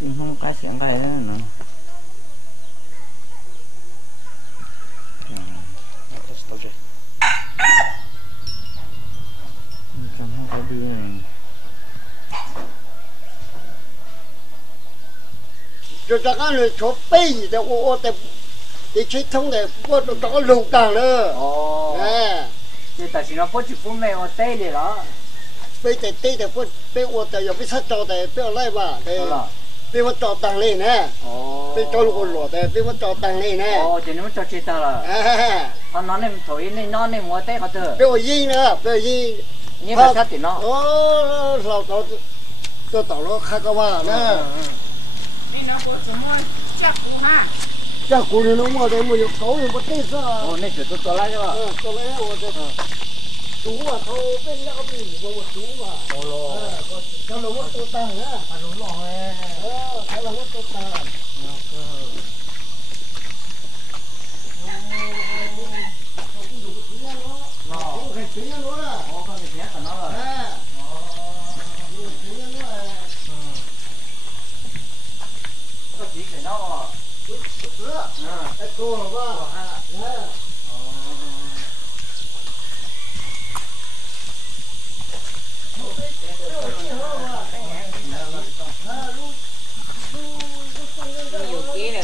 Xin không cái xiềng cái nữa nè. Trong không có đi này. Rồi cho các người số bay gì đó ô để chế thông để có có lục càng nữa. Nè. Thì tại sao nó có chụp phim này ở tây đi đó. Bây giờ tây thì có bây ô thì giờ bây sát cho thì bây lại mà thì bây mà cho tăng lên nè. Bây cho lục lụa thì bây mà cho tăng lên nè. Thì nó cho chế tăng rồi. Nó nên thổi nên nó nên mua tây họ từ. Bây giờ gì nữa, bây giờ gì. Nhưng mà sát thì nó. Sao cho tàu nó khác các bạn nè. Nên nó có什么加工哈？加工的弄么的没有高人不对是啊。那就做来是吧？做来我这煮嘛，头被那个比我煮嘛。叫了我做单啊。还是老哎。叫了我做单。够了吧？有给的。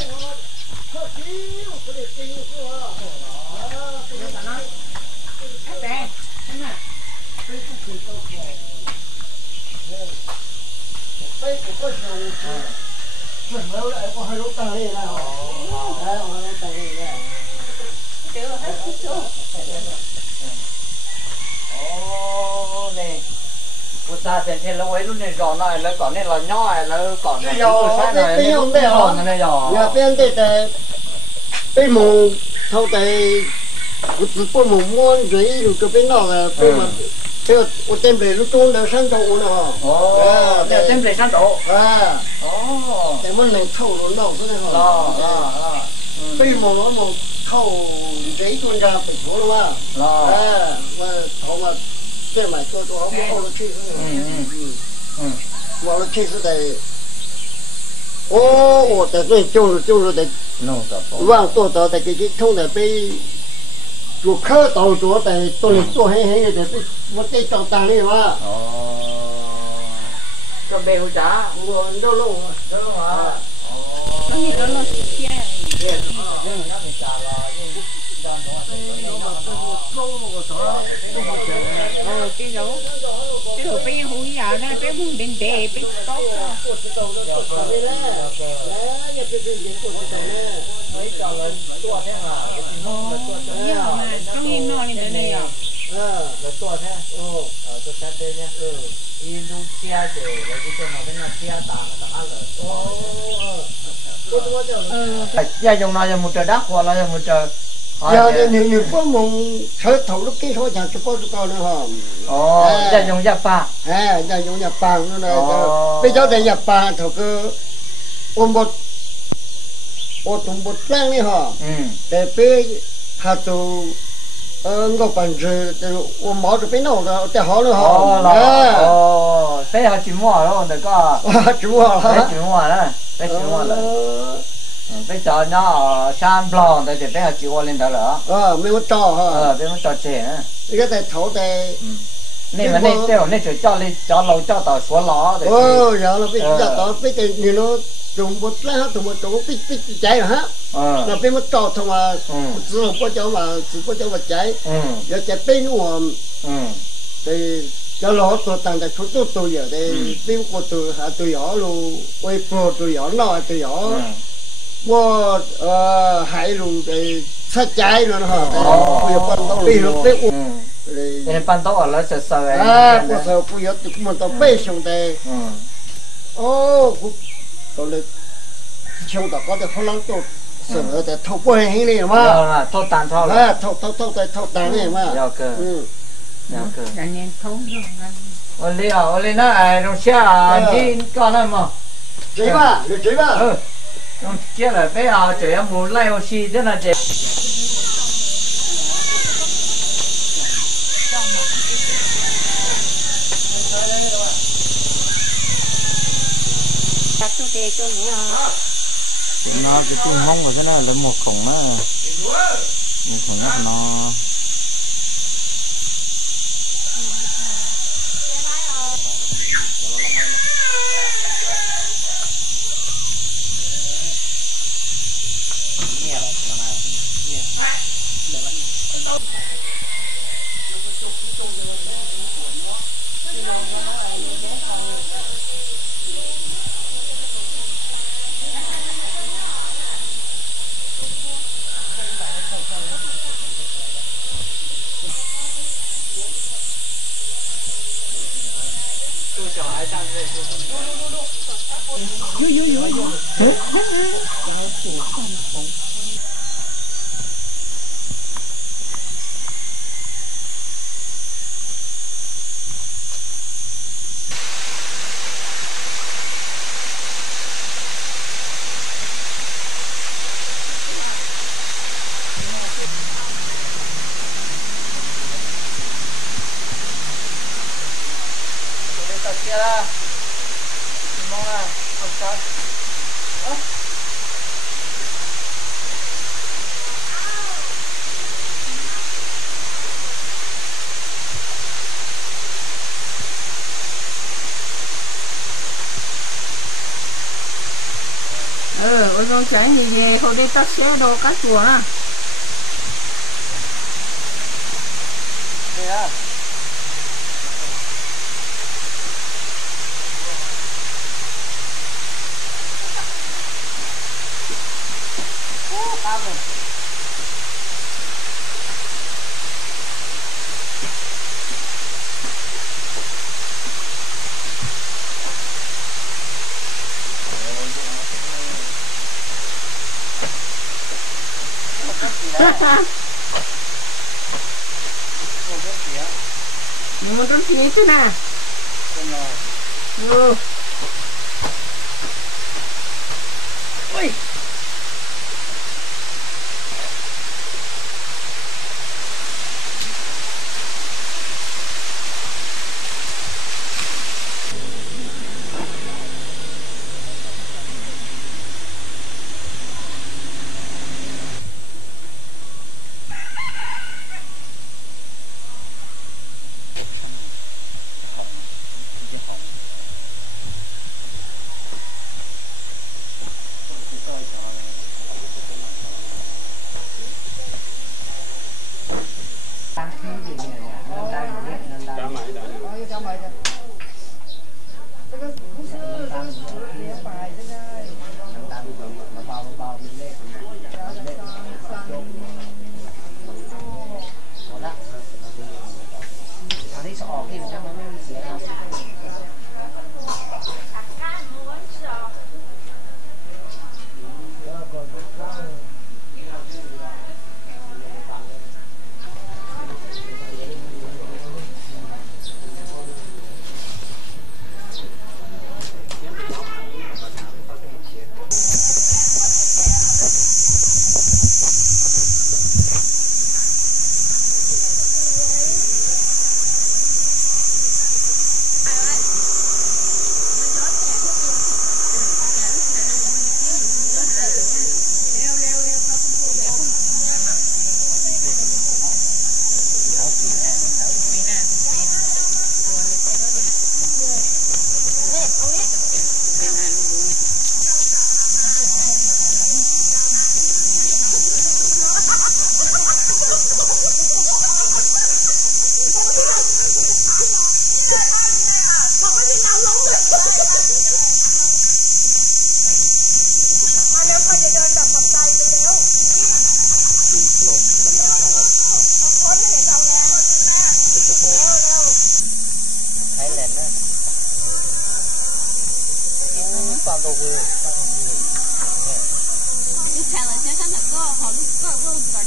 哎，真的。没有来，我还有单位呢。我还有单位呢。这个还不错。này, cô ta tiền thì lâu ấy lúc này giò này, lâu còn này là nhỏ này, lâu còn này cái này không biết hả? Giờ bên đây bên mùng thâu đây, bên mùng muôn dưới rồi cái bên đó là bên mà cái ở trên bể lúc trung đều sang đầu nữa. Để trên bể sang đầu. Để mình này thâu nó đâu cái này hả? Bên mùng nó mùng thâu giấy tuôn ra bị chỗ luôn mà. Mà thâu mà cái mà cho họ mua nó chơi thôi. Mà nó chơi thế này. Tại cái chung để vang tổ đó tại cái thông này bị chuột khơi tàu chuột tại tôi hay để một cái tàu tàng đi mà. Cho bê hú chả. Đâu luôn hả? Nó như đó là kia. Cái dấu bây giờ hú già đó bé muốn đến đề bé tốt mấy trò lớn tua thế mà trong yên no lên đây à lớn tua thế tôi cắt đây nhá Indonesia để lấy cái chân mà bên nào kia tàng là ăn rồi giờ dùng nào giờ một trời đất hoặc là giờ một trời giờ nếu có một sở thầu lúc cái số nhà chụp bao nhiêu nữa hả? Giờ dùng Nhật Bản. Giờ dùng Nhật Bản nữa này. Bây giờ tại Nhật Bản thầu cứ ôm tụng bột lang này hả? Để bây hà tụ ngọc bản chứ ôm máu được bên nào đó để họ nữa hả? Bây giờ chỉ mua rồi được có. Chỉ mua rồi. Chỉ mua rồi. Bây giờ nó sang blong thì bây giờ chỉ qua lên đó nữa. Mình có trò hả? Mình có trò chơi nữa. Bây giờ tại thấu tại. Nên mà nên tiêu nên chỉ cho lên cho lâu cho tàu xuống ló. Giờ là bây giờ tao bây giờ như nó dùng một lá tụi một chỗ biết cháy rồi hả? Là bên một trò thôi mà chỉ là có cho mà cháy. Giờ cháy bên uổng. Thì cho lỗ tôi tăng tại số tôi giờ đây bên của tôi hả tôi nhỏ luôn, quay pro tôi nhỏ nọ tôi nhỏ. Mua hải luôn để sát cháy nó hả? Bây giờ ban tao bây giờ bây giờ ban tao ở lại sợ sợ ấy. Bây giờ bây giờ tụi mình tao bây xong đây. Tôi lấy xong tao có thể không lắng tốt. Sợ để thâu quay hay này mà. Thâu tàn thâu là. Thâu tàn này mà. Dạ cơ. Là nên thông rồi. Ôi li nó trong xe đi con này mà. Chế ba, được chế ba. Trong xe là bây giờ chỉ em muốn lấy oxy thế là chế. cho tê cho nữa nó cái tiếng mông của cái này là một khổng á một khổng á nó ôi con trái gì về hồi đi tắt xe đồ cá chùa á một con phía chứ nè ui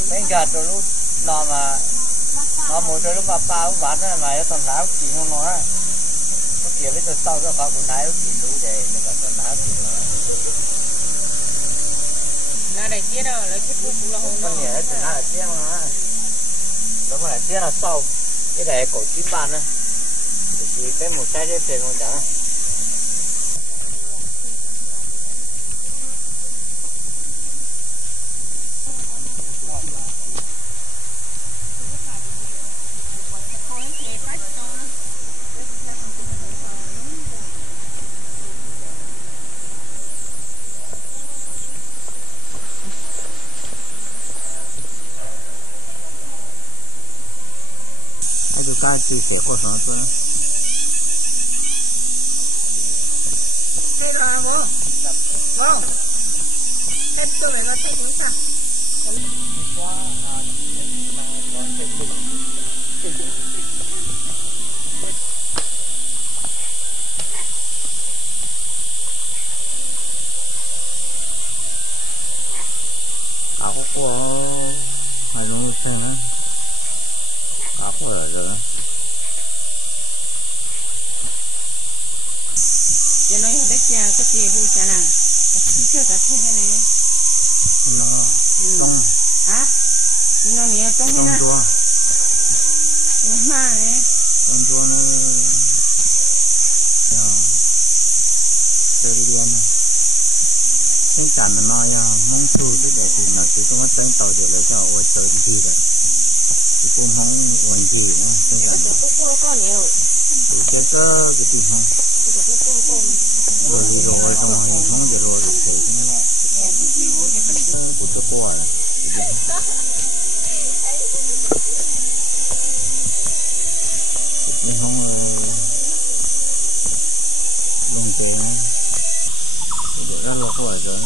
bên cả từ lúc nào mà nó muốn từ lúc bà bán ra mà nó còn láo chỉ không nó nó kia với từ sau cái họ cũng láo chỉ đủ để nó còn láo chỉ nó là để chia đó lấy chút cũng là không con nhỉ từ nào là chia mà nó mà lại chia là sau cái này cổ chín bàn nữa chỉ cái một trái trên tiền một chẳng ta chỉ sẽ có nó thôi thế là bố thế tôi phải nói thế cũng sao áo của hai luôn xem á áo của rồi giờ nói đất nhà có gì vui chả nào cái chưa cả thế hay nè nó trong hả nó nhiều trong thế nào mà nè trong chua nó chơi đi ăn cái cảnh nó nói mong thu cái để thì là cái con mắt tên tàu để lấy cho ôi trời đi vậy thì cũng không hoàn gì nữa cái là có nhiều cái gì không rồi đi rồi xong rồi không được rồi thì của cho cô à nhưng không luôn chơi nó rất là khổ rồi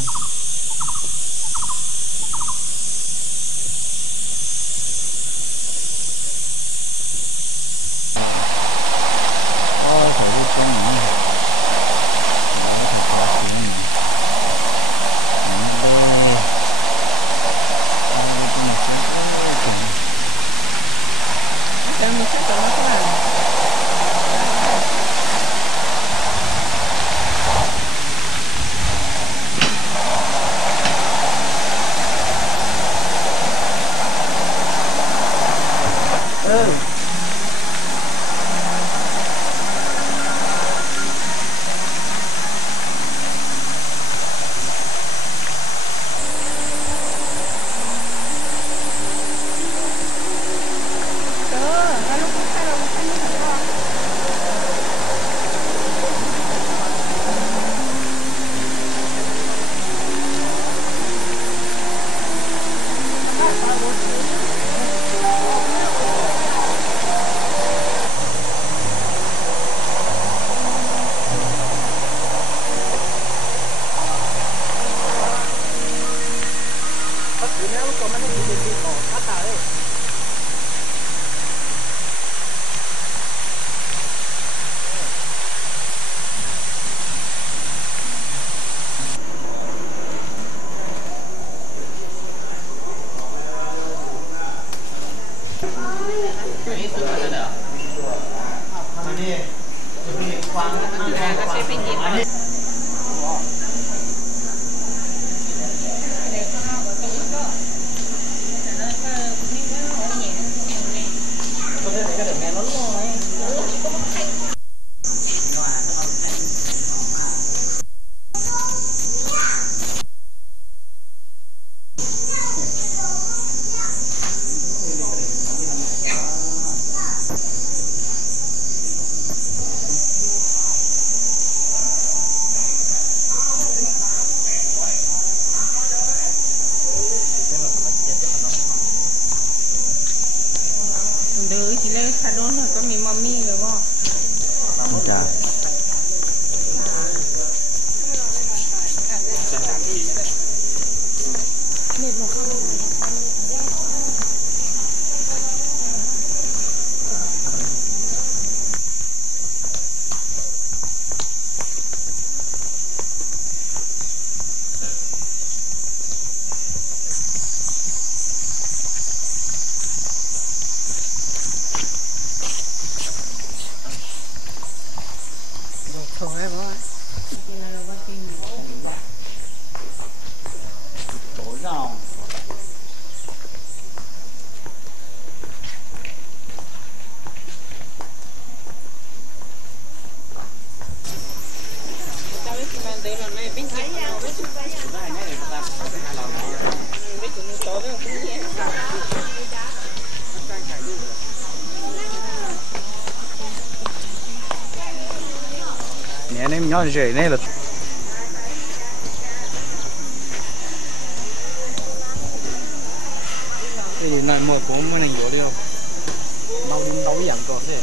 anh em nhỏ rể này là cái gì này mở phố mới này vô đi không đâu dạng còn thế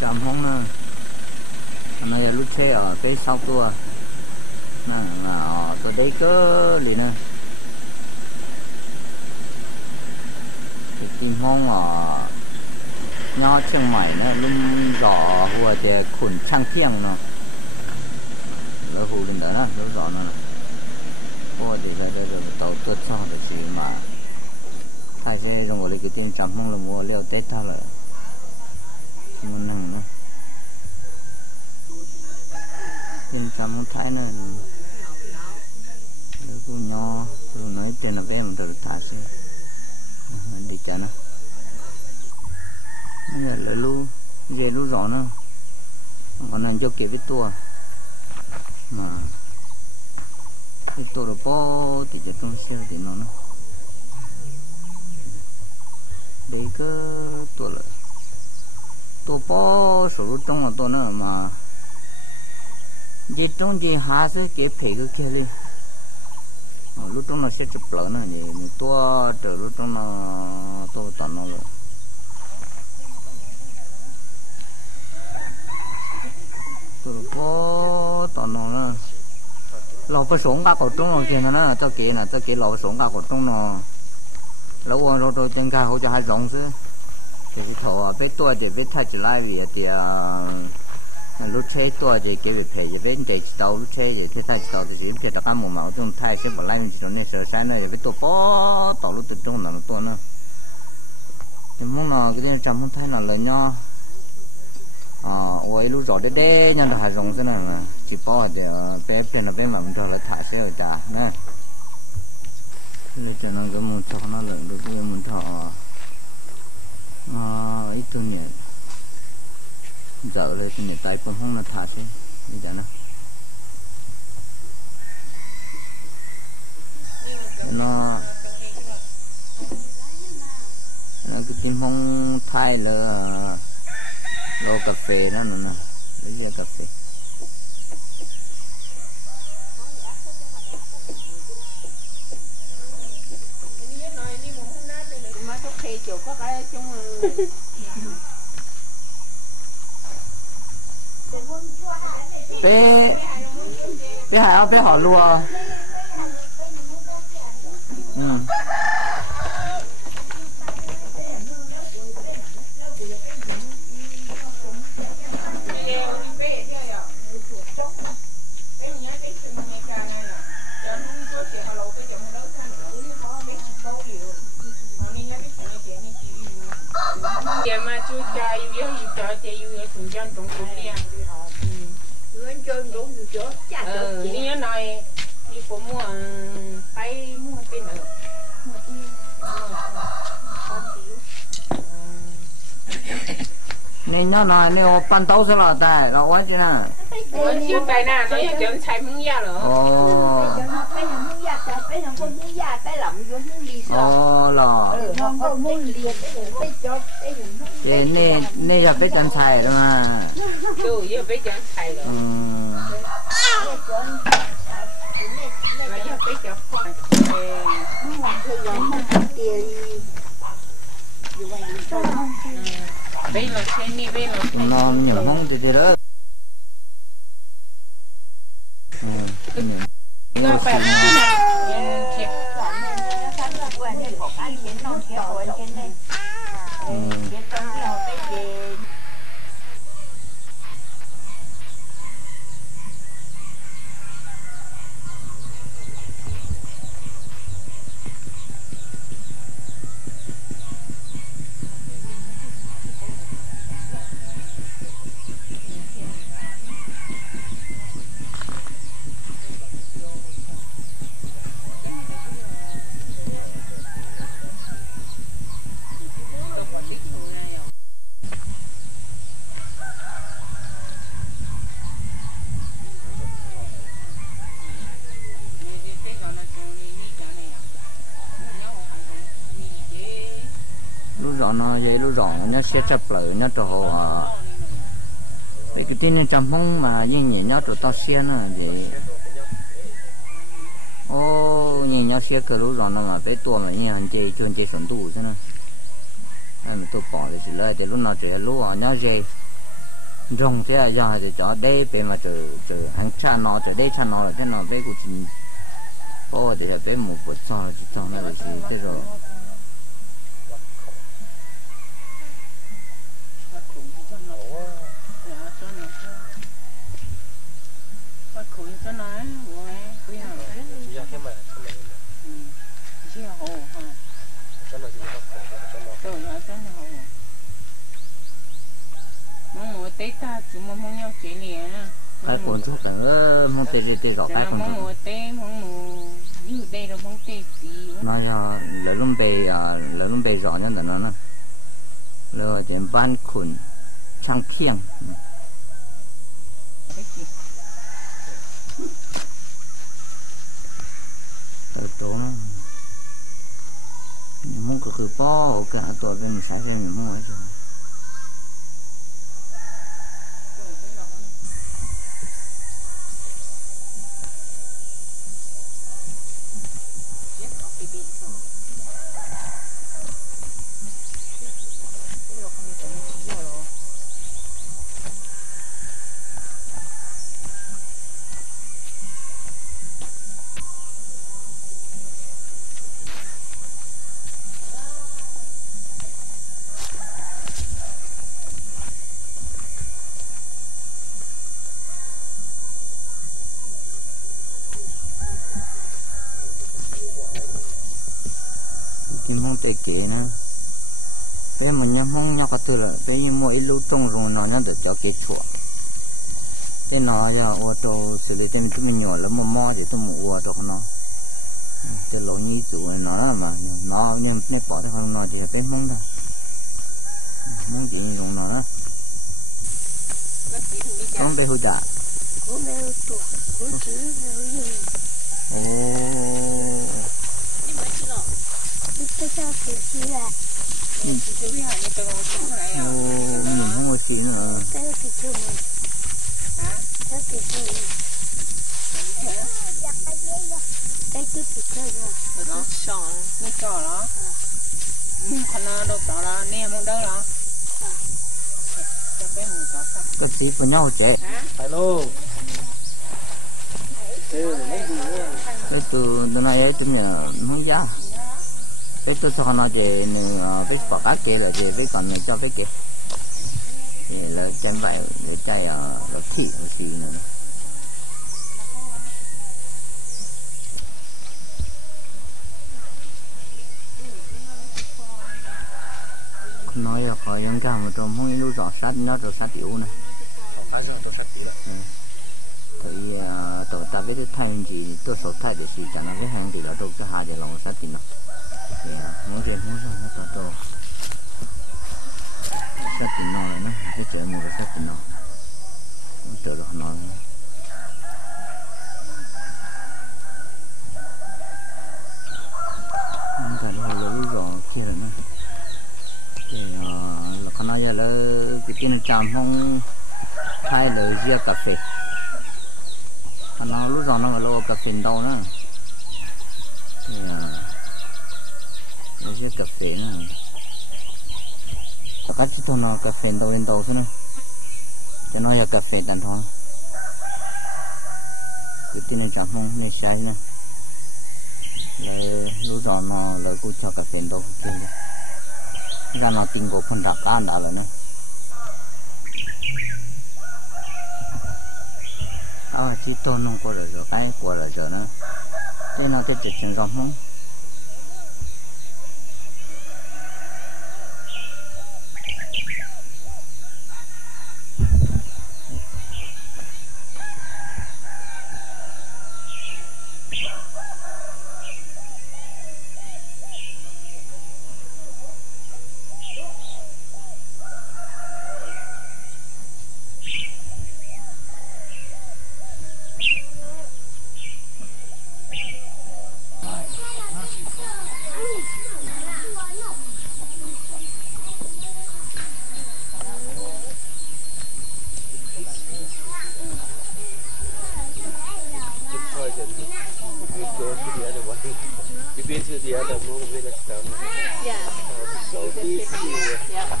cảm không nè này là lúc xe ở cái sau tua nè là tôi đấy cứ liền nè thì tìm mong ở nho Chiang Mai nè lum rõ hùa thì khủng Trang Thieng nè rồi hù lên đó nè rồi rõ nè hùa thì ra đây rồi tàu tuột xong thì chỉ mà hai xe trong cái tiếng chấm mong là mua leo tết thôi là mua nằng nữa tiếng chấm không thấy nữa nếu cứ nho rồi nói tiền là cái mình được thả xe đi chả nó bây giờ lu về lu rõ nữa còn làm cho kịp cái tua mà cái tua rồi po thìจะต้องเชื่อthì nó bây cái tua là tua po số lúc trong là tua nữa mà gì trong gì hạ sẽ cái phải cái kia đi lúc trong nó sẽ chụp lỡ nữa thì tua từ lúc trong nó tua tận nó rồi tôi có tận nó nữa lò phải xuống các cột trong nó kia nó cho kia là cho kia lò xuống các cột trong nó lâu rồi trên cái hỗ trợ hai giống chứ thì cái thổ biết tua thì biết thay trở lại vì thì lúc chơi tua thì cái việc phải biết để tàu lúc chơi thì cái thay tàu thì chỉ biết là cái mùa màu trong thay sẽ phải lên cho nên sợ sai này biết tua bó tàu lúc từ trong là tua nữa thì muốn là cái này trầm không thay là lời nho ôi lúc rồi đế nhân là hai giống thế này mà chỉ bó thì bé là bé mà mình cho là thả sẽ ở trả nè nên cho nó cái muốn cho nó lượng được cái muốn thọ ít thôi nhỉ dở lên thì tay không là thả xuống như vậy nó chim hông thay là lô cà phê đó nè, lấy cà phê. bé hải áo bé họ lùa. mà chú cha yêu cho thì yêu thường dân trong cũng đi à. Anh chơi đúngอยู่chỗ cha chơi. Đi nói đi có mua phải mua cái nữa. Nên nó nói nếu ban tấu sẽ là tài, là quá chứ nè. Chưa tài nè, nó chẳng chạy muốn ra nữa. Bây giờ muốn ra, bây giờ con muốn ra, bây làm vô muốn đi sao? Là. Con muốn đi, bây giờ Vậy nên giờ biết chân xài đó mà. Đúng, giờ biết chân xài rồi. Giờ biết chân khoan. Bây giờ xem đi, bây giờ nó nhớ không thì đó. Nó phải nó vậy lúc rõ nó sẽ chấp lợi nó trò cái tin trong phong mà nhìn nhỉ nó trò to xe nữa vậy ô nhìn nó xe cái lúc rõ nó mà bé tua mà nhìn anh chơi chuyên chơi sủng tủ thế này anh mà tôi bỏ lại chỉ lấy thì lúc nào chơi lúc nó chơi rong thế giờ thì cho bé bé mà chờ hàng cha nó chờ đây cha nó là thế nào bé cũng chỉ ô thì là bé một bữa sau chỉ cho nó là gì thế rồi cái cuốn sách nữa mong tê tê rõ cái cuốn sách nói là lúc bề rõ nhất là nó là đến ban khuẩn sang thiêng tổ nó muốn có cứ bỏ cái tổ bên sai cái mình muốn nói rồi cái kỹ nữa, cái mà nhá không nhá có từ là cái mỗi lúc trong rồi nó được cho cái chuột, cái nó giờ ô tô xử lý trên cái nhỏ lắm mà mò thì tôi mua ô tô nó, cái lỗ như chủ nó mà nó nhưng nó bỏ ra không nó thì cái mông đâu, mông chỉ dùng nó, không để hư đạn, nhìn không có gì nữa. nó sò nó sò đó con nó đâu đó là nè muốn đâu đó Cái gì của nhau chạy. Alo. Cái từ này ấy chúng là không giá. Cái tôi cho nó về cái quả cá kia là về cái còn cho cái kia. Thì là trái vậy để trái là thịt gì nữa. Nói là khỏi những cái mà trong không lúc rõ sát nó rồi sát yếu này. Thì tổ ta biết cái thanh gì tôi số thay để suy chẳng là cái hàng thì là đâu cho hai để lòng sát thì nó. Thì muốn chuyện muốn sao nó tao đâu. Sát thì nó này nó cái chuyện này là sát thì nó. Nó chờ được nó. Nó phải là lúc rõ kia rồi nó. Thì là con nói là cái tiền chạm không thay lời riêng cà phê. Nó lúc đó nó là cà phê đâu nữa. Thì nó riêng cà phê nữa. Tất cả chúng nó cà phê đâu lên đâu thế này. Cho nó là cà phê đàn thôi. Cái tiền chạm không nghe sai nè. Lúc đó nó là cô cho cà phê đâu thế này. Ra nó tìm cổ phần đạp cá đã rồi nè. Chỉ tôn không có rồi cái của rồi nữa. Thế nó tiếp tục chuyển dòng không? You've been to the other movie village down there? Yeah. It's so busy. Yeah.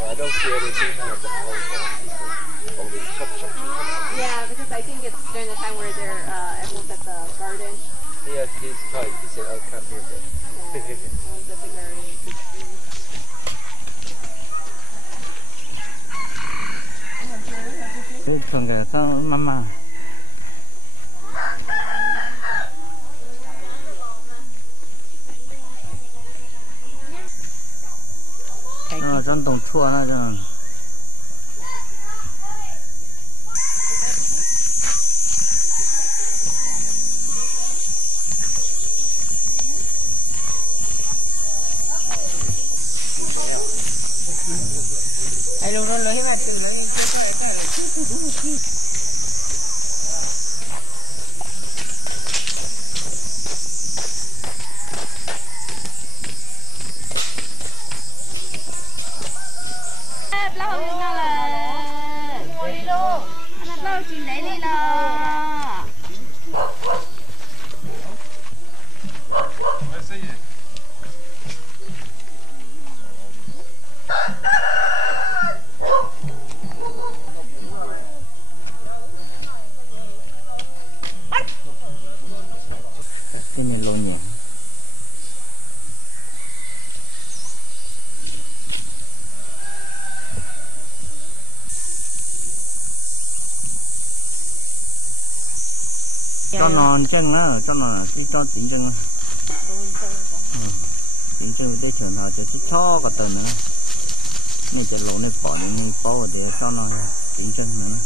I don't see anything of the whole only chop. Yeah, because I think it's during the time where they're everyone's at the garden. Yes, he's right. He said, I'll come here. Yeah, everyone's at the garden. Thường cái con mama. Trong tổng thua nó rồi. Ai luôn nó lấy vào từ lấy cái này lộn nhỉ. Cho nó chân á, cho nó cái cho tính chân. Tính chân để thường họ sẽ cho cả tuần nữa. Nàyจะlộn này bỏ nên bỏ để cho nó tính chân nữa.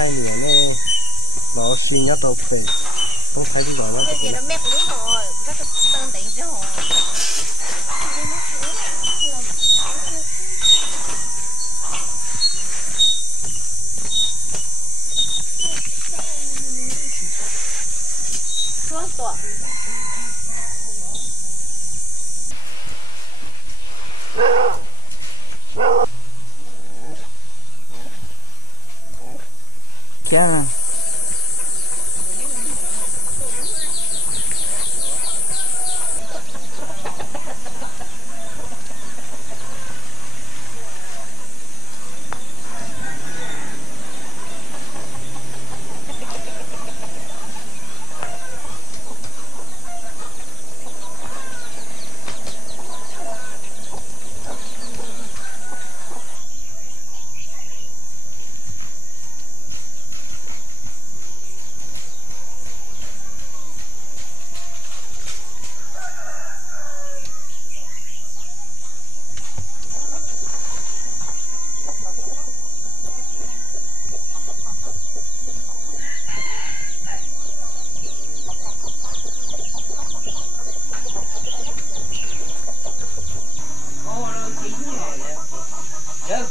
hai nửa này nó xuyên nhớ tàu phê không thấy cái gọi nó cái nó mép lưỡi rồi các cái tên đánh cho họ xuống tọa Chà.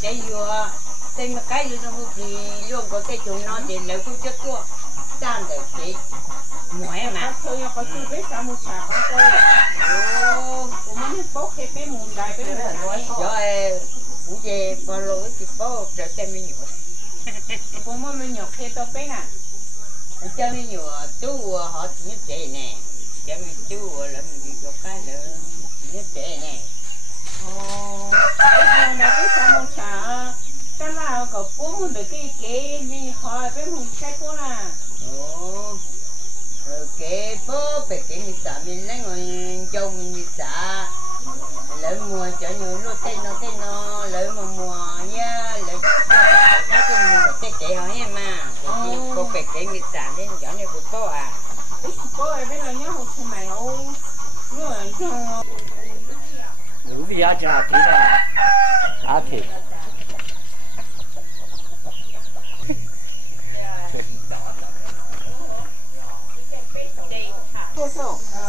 chạy vừa tên mà cái gì đâu thì luôn có cái chỗ nó thì lấy cũng chết quá tan được chị muội mà thôi có chú biết sao mua xà có tôi của mình bốc cái mùng đại cái nữa rồi rồi phụ về vào lối thì bốc trở tên mình nhiều bố mà mình nhọc thế tao bé nè cho mình nhiều chú họ chỉ trẻ nè cho mình chú là mình được cái nữa chỉ trẻ nè cái này cái sao một chả cái nào có bố mình được cái gì họ cái mình sai bố là cái bố phải cái gì sao mình lấy người chồng mình gì sao lấy mua cho nhiều lúc tên nó lấy mà mua nha lấy cái con mua cái họ em mà cô phải cái gì sao nên cho nhiều cô à cô ấy bên này nhá không mày đâu rồi cho Ủa bây giờ cho thịt à thịt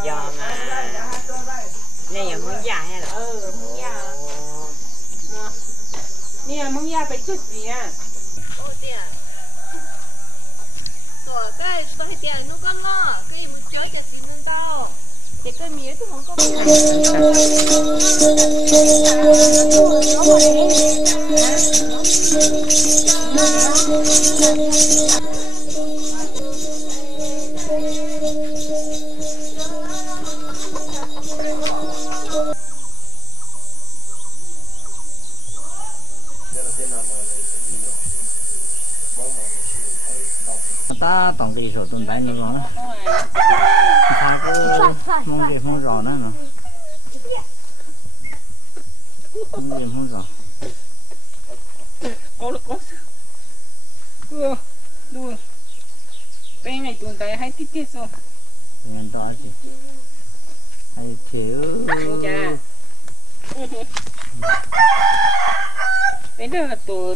giờ mà này là muốn già hay là muốn già nè muốn già phải chút gì à rồi cái tôi tiền nó con lo cái một chỗจะกินนึงเต้าเด็กก็มีที่ผมก็ta tổng đi số tuần tay như vậy ta cứ mong gì không rõ nữa nè mong gì không rõ có được có đua bên này tuần tay hay thích sao nhận to gì hay chịu bên đó tụi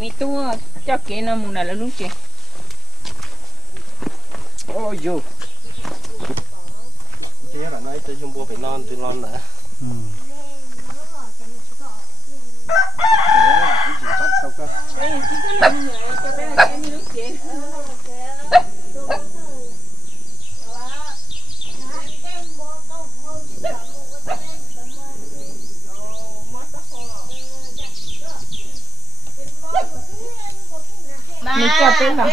mi tua cho cái nó muốn là lúc chị ôi dù chứ là nói tôi chung bua phải non tôi non nữa mình cho bên đó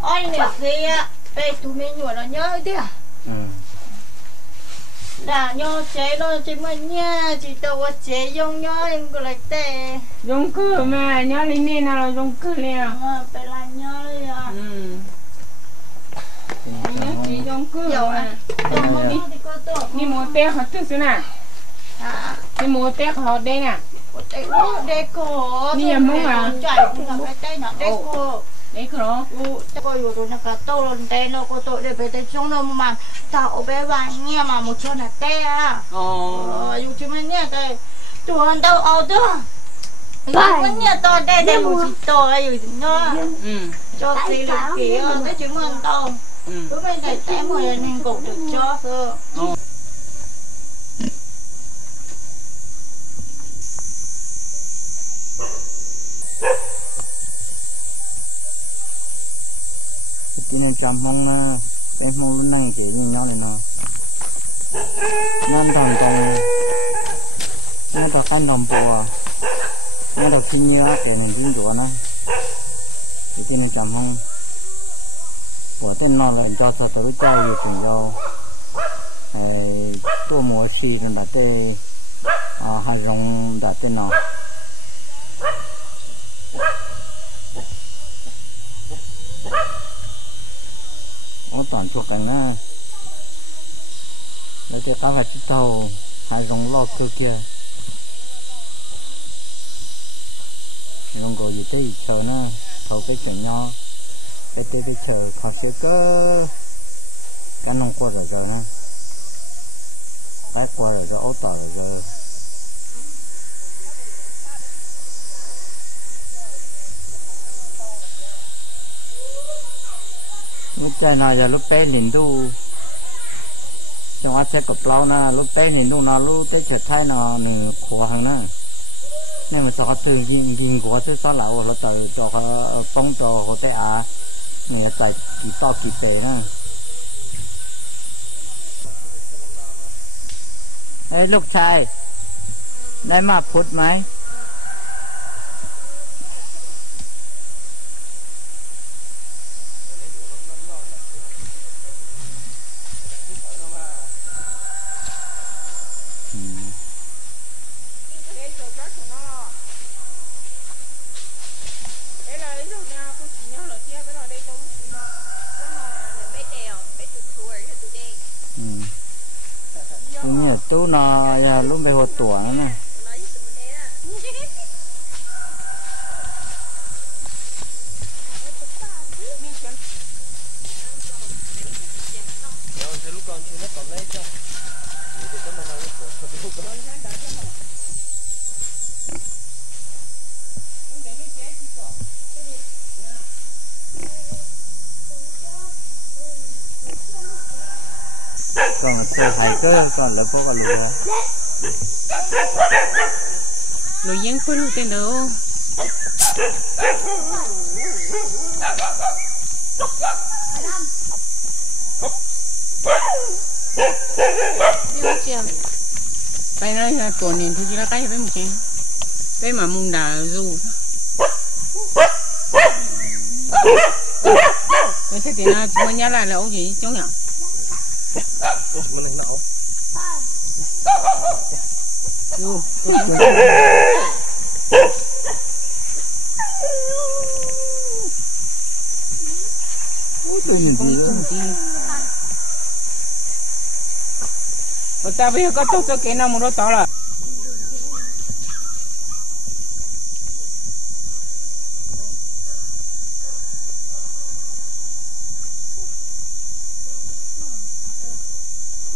ôi nè gì á đây tụi mình nhủ nó nhớ đi à đã nhớ chế nó chỉ mình nha chỉ tao có chế dùng nhớ em cứ lại tệ dùng cứ mà nhớ lên nè nào dùng cứ liền phải là nhớ đi à nhớ chỉ dùng cứ mà đi mua té họ tức xíu nè đi mua té họ đây nè đây cô đi làm mông à chạy cũng làm cái tay nó đây cô đấy cơ đó cô yêu tôi nó cả tô lên tay nó cô tôi để về tay xuống nó mà tạo bé vàng nghe mà một chỗ là té à yêu chúng mình nghe đây chủ ăn đâu ao đó vẫn nghe to đây đây một chỉ to ấy rồi nó cho xí được kỹ cái chúng mình to bữa bây giờ té mồi nên cột được cho cơ cái này chăm mong cái mong luôn năng kiểu như nhau này nó nên thằng còn nên thằng cái đồng bò nên thằng kinh nhớ để mình kinh của nó thì cái này chăm mong của tên nó lại cho sao tới cho gì cũng do tôi mua xì rồi đặt tên hai rong đặt tên nó toàn chuột cảnh á, lấy cái cá vạch tàu hai rong lo cơ kia, rong gọi gì thế chờ nó thầu cái chuyện nho, cái chờ thầu cái cái nông qua rồi nè, cái qua rồi ấu tỏi rồi. Lúc chơi nào giờ lúc té nhìn tu trong áp xe cột lâu na lúc té nhìn tu nào lúc té chợt thay nào nửa khổ hàng na nên mà sao từ nhìn của tới sao lão rồi trời cho bóng cho của té à người ta chỉ to kỳ tệ na ấy lúc trai đây mà phút mấy Như chú nó lúc bây hồ tuổi nữa nè. Còn chơi hai cái còn là phố còn lùi hả? Lùi giang phơi lùi tên đâu? Bây giờ là tuần này thì chỉ là cái với một chuyện, cái mà mùng đà du. Cái thế thì là mình nhớ lại là ông gì chống nhở? Mình đánh nổ. Du. Ta bây giờ có tốt cho cái nào một đôi to là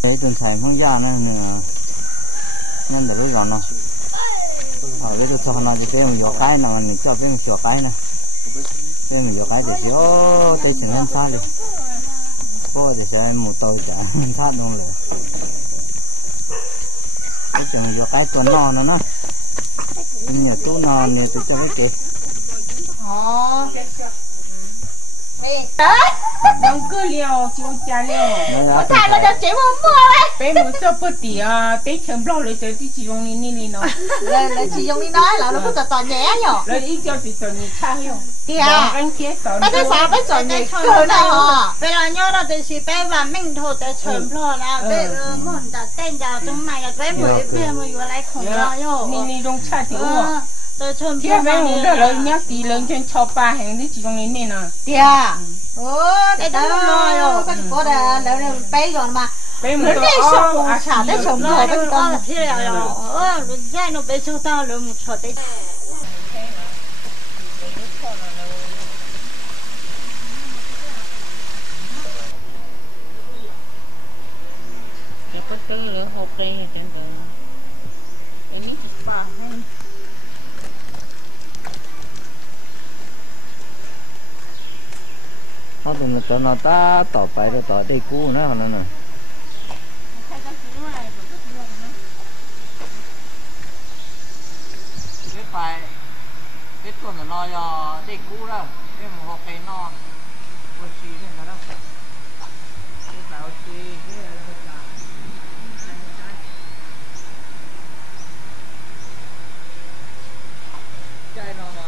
để tuần thầy không ra nữa nên để lúc gọn nó ở đây tôi cho nó chỉ cái một cái nào mình cho cái một cái này cái một cái thì chỉ tay chỉ lên xa đi cô thì sẽ một tôi trả sát luôn rồi cái chừng một cái tuần non nữa nhiều chú non nhiều tôi cho cái kịp Tết đông cứ liều chú cha liều có thằng nó cho chị mua đấy bé muốn cho bữa tiệc tết chấm lo lấy tới chỉ dùng đi nó là chị dùng đi nói là nó có tỏ nhẹ nhở lấy ít cho thì tỏ nhẹ cha hiểu kìa anh kia tỏ bây giờ sao bây giờ nhẹ cơ này hả bây giờ nhớ là từ chị bé và mình thôi để chấm lo là bây giờ muốn đặt tên vào trong này là bé mới vừa lại khủng lo nhở ni dùng cha thì uống tôi chấm kia bé muốn đó lấy nhát tí lớn trên cho ba hàng đi chỉ dùng đi nè kìa cái đó nó có là nó bé rồi mà bé nó đi sụp một chả tới sụp rồi bây giờ thì là nó dai nó bé sụp tao rồi một chả tới cái bất cứ là hộp đây là chẳng được cái này ba hay nó thì nó nó taต่อไปrồiต่อđây cũ nữa mà nè cái phải cái tuần là nó do đây cũ đó cái một hộp cây non oxy này nó đó cái phải oxy cái là nó cả chai nó mà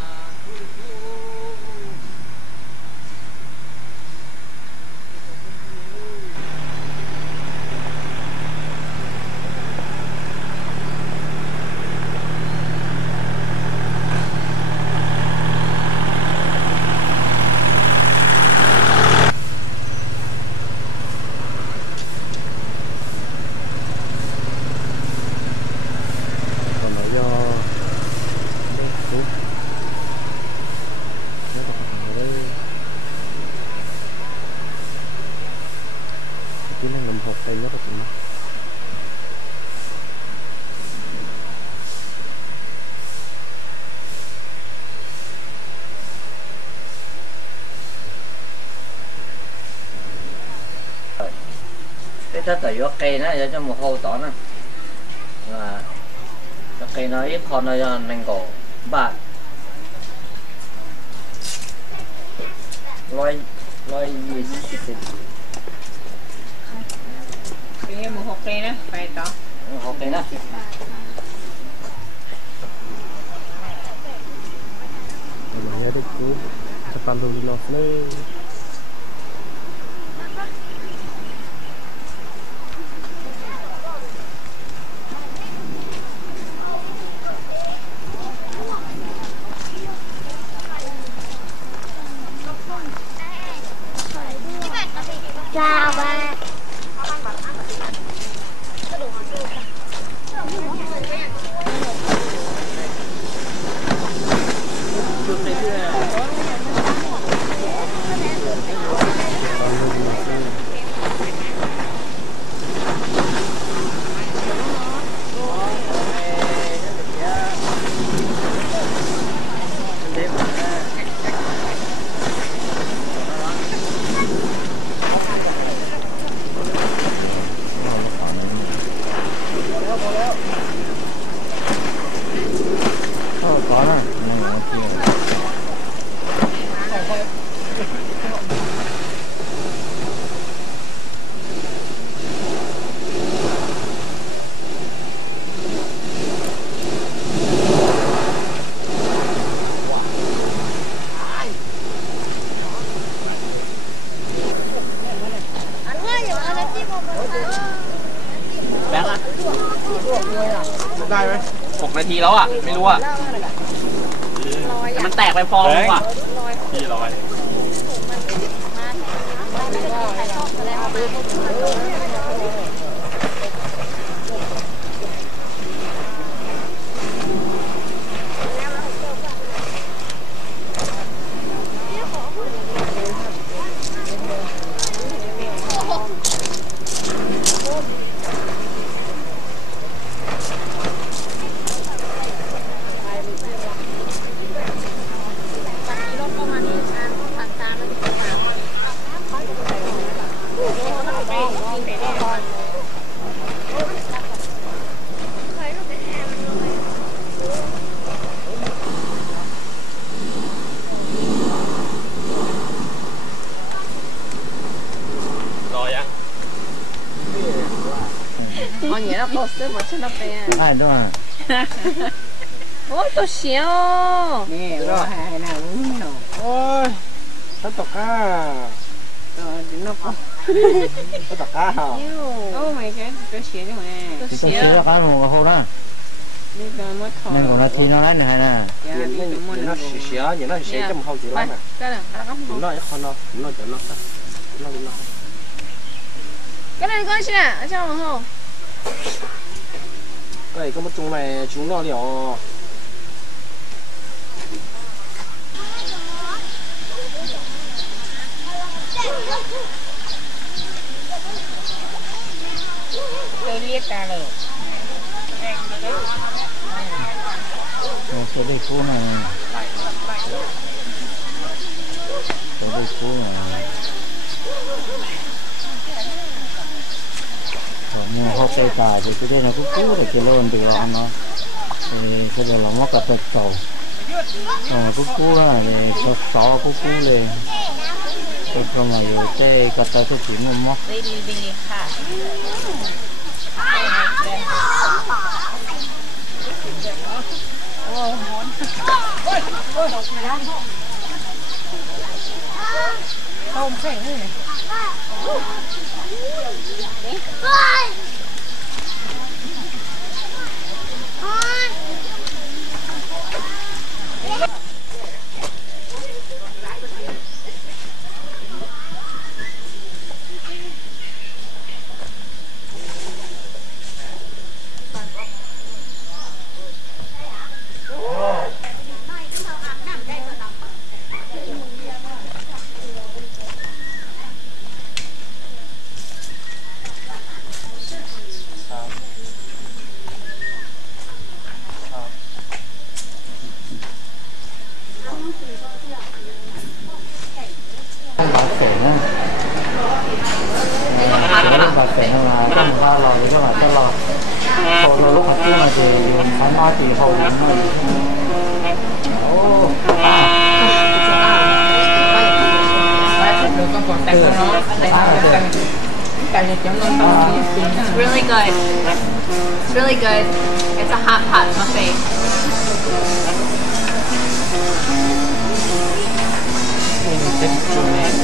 cái thất ở cây nó cho một hô tỏ nè là cây nó ít con nó nành cổ bạn loài gì cái một hộp cây đó phải đó hộp cây đó Ini ada tu, depan tu dulu ni. chào ba ได้ไหม 6 นาทีแล้วอ่ะไม่รู้อ่ะแต่มันแตกไปฟองนึงว่ะที่ร้อยNó có sức mà chân nó bé. Ai đó à? Ôi tôi xíu. Nè, nó hay nào cũng nhiều. Ôi, tất cả. Nó có. Tất cả hả? Ô mày cái tôi xíu chứ mà. Tôi Xíu là cái một hô đó. Nên còn nó chi nó lấy này nè. Nó xíu, nhìn nó xíu chứ mà không chịu lắm nè. Cái này Nó không nó cho nó. Cái này con xíu à? Ở trong mà không? Cái này có một chung này chúng nó liệu. Tôi liếc ra rồi. Một cái đây cũ này. Cái đây cũ này. Mua hộp cây cà thì cái đây là cũ để cái lon từ đó nó. Thì cái đây là móc cả tật tàu. Cũ đó là để xóa cũ lên. Cái con mà cái cà tật cái chỉ nó móc. Không phải nữa. Bà sẽ là không bao lò thì các bạn cho lò. Còn lúc mà kia mà thì phải nói thì hầu lắm rồi. It's really good. It's really good. It's a hot pot buffet. Mình